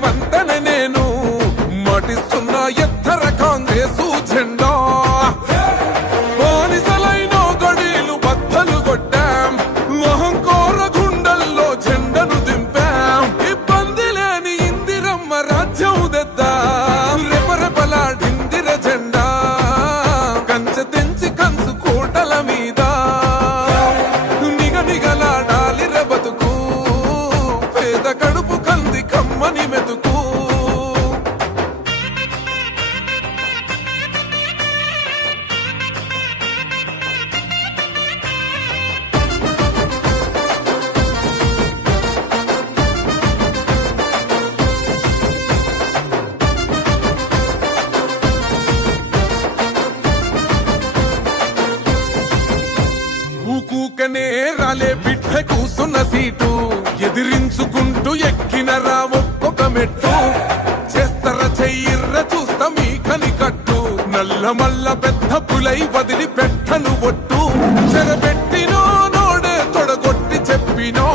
రేవంతనే నేను మాటిస్తున్న ఎత్తర కాంగ్రెసు జెండా బానిసలైన గడీలు బద్దలు కొట్టాం అహంకార గుండెల్లో జెండను దింపాం ఇబ్బంది లేని ఇందిరమ్మ రాజ్యం తెద్దాం రెపరెపలాడిందిర జెండా కంచె తెంచి కంచు కోటల మీద నిగనిగలాడాలి బతుకు పేద కడుపు కంది కమ్మని మెతుకు ఊకూకనే రాలే బిడ్డ కూసున్న సీటు ఎదిరించుకుంటూ ఎక్కినరా ఒక్కొక్క మెట్టు చేస్తర చెయ్యిర్ర చూస్తా మీ కని కట్టు నల్ల మల్ల పెద్ద పులై వదిలి పెట్టను ఒట్టు చెరబెట్టినో నోడే తొడగొట్టి చెప్పినో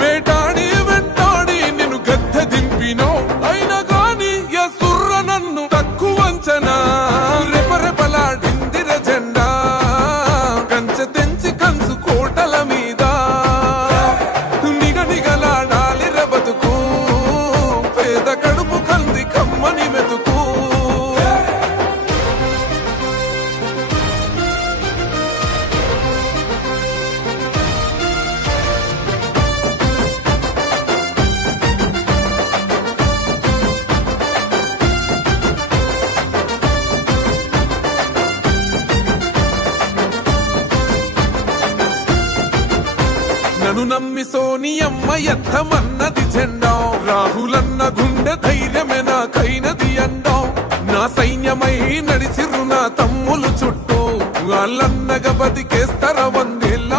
వేటాడి వెంటాడి నిన్ను గద్దె దింపినో అయినా గాని ఎసుర్ర నన్ను తక్కువంచనా రెపరెపలాడిందిర జెండా కంచె తెంచి కంచు కోటల మీద నిగనిగలాడాలి బతుకు పేద కడుపు కంది కమ్మని మెతుకు నన్ను నమ్మి సోనియమ్మ ఎత్తమన్నది జెండా రాహులన్న గుండె ధైర్యమే నాకైనది అండా నా సైన్యమై నడిచిరు నా తమ్ములు చుట్టూ వాళ్ళన్నగా బతికేస్తర వందేళ్ళ